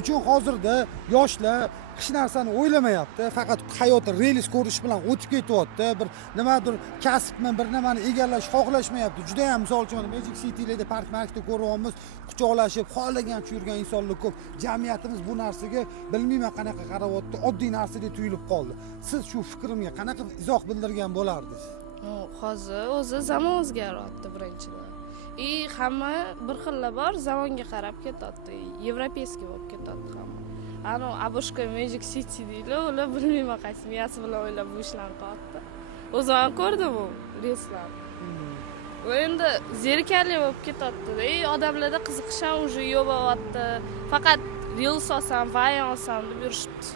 uchun hozirda yoshlar hech narsani o'ylamayapti, faqat hayotda relis ko'rish bilan o'tib ketyapti. Bir nimadir kasbmi, bir nimani egallash xohlashmayapti. Juda ham misol uchun Magic City'larda park marketda ko'ryapmiz, quchoqlashib, xohlagancha yurgan insonlar ko'p. Jamiyatimiz bu narsaga bilmayman qanaqa qarayapti, oddiy narsa deb tuyulib qoldi. Siz shu fikrimga qanaqa izoh bildirgan bo'lardingiz? Hozir o'zi zamon o'zgaryapti birinchidan. Hamma bir xilla bor, zamonga qarab ketyapti. Yevropeyskiy bo'lib ketyapti hamma. Ano Abushka Magic City deydilar, ular bilmayman qaysi miyasi bilan o'ylab bu ishlarni qilyapti. O'zim ham ko'rdim bu reyslarni. Endi zerikarli bo'lib ketyapti. Odamlarda qiziqish ham уже yo'q bo'lyapti. Faqat reels olsam, vayon olsam deb yurishibdi.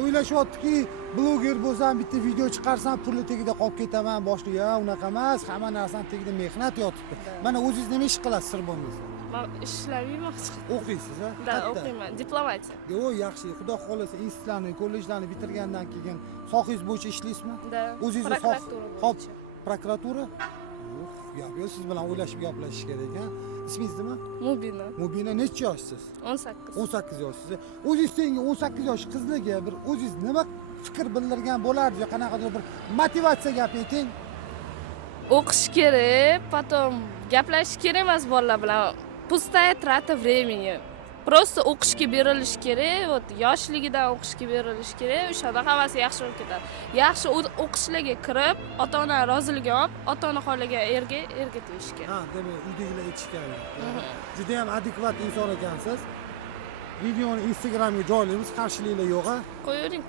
O'ylashyaptiki, bloger bo'lsam, bitta video chiqarsam, pulni tagida qolib ketaman, boshqa unaqa emas, hamma narsani tagida mehnat yotibdi. Mana o'zingiz nima ish qilasiz sir bo'lmasa? Men ishlamayman. O'qiysiz, ha? Da, o'qiyman. Diplomatiya. Yo'q, yaxshi. Xudo xolasa, institutlarni, kollejlarni bitirgandan keyin sohangiz bo'yicha ishlaysizmi? Da. O'zingiz Hop, prokuratura? Yo'q, siz bilan o'ylashib gaplashish kerak, ha? Ismingiz nima? Mubina. Mubina necha yoshsiz? 18. 18 yoshsiz. O'zingiz tengi 18 yosh qizlarga bir o'zingiz nima fikr bildirgan bo'lardi, qanaqadir bir motivatsiya gapi ayting. O'qish kerak, потом gaplashish kerak emas bolalar bilan. Pustaya trata времени. Просто o'qishga berilish kerak, вот yoshligidan o'qishga berilish kerak, o'shada hammasi yaxshi bo'lib ketadi. Yaxshi o'qishlarga kirib, ota-ona roziligi olib, ota-ona xohlagan erga tegish kerak. Ha, demak, uydagilar aytishgan. Juda ham adekvat inson ekansiz. Videoni Instagramga joylaymiz, qarshiliklar yo'q-a? Qo'ying.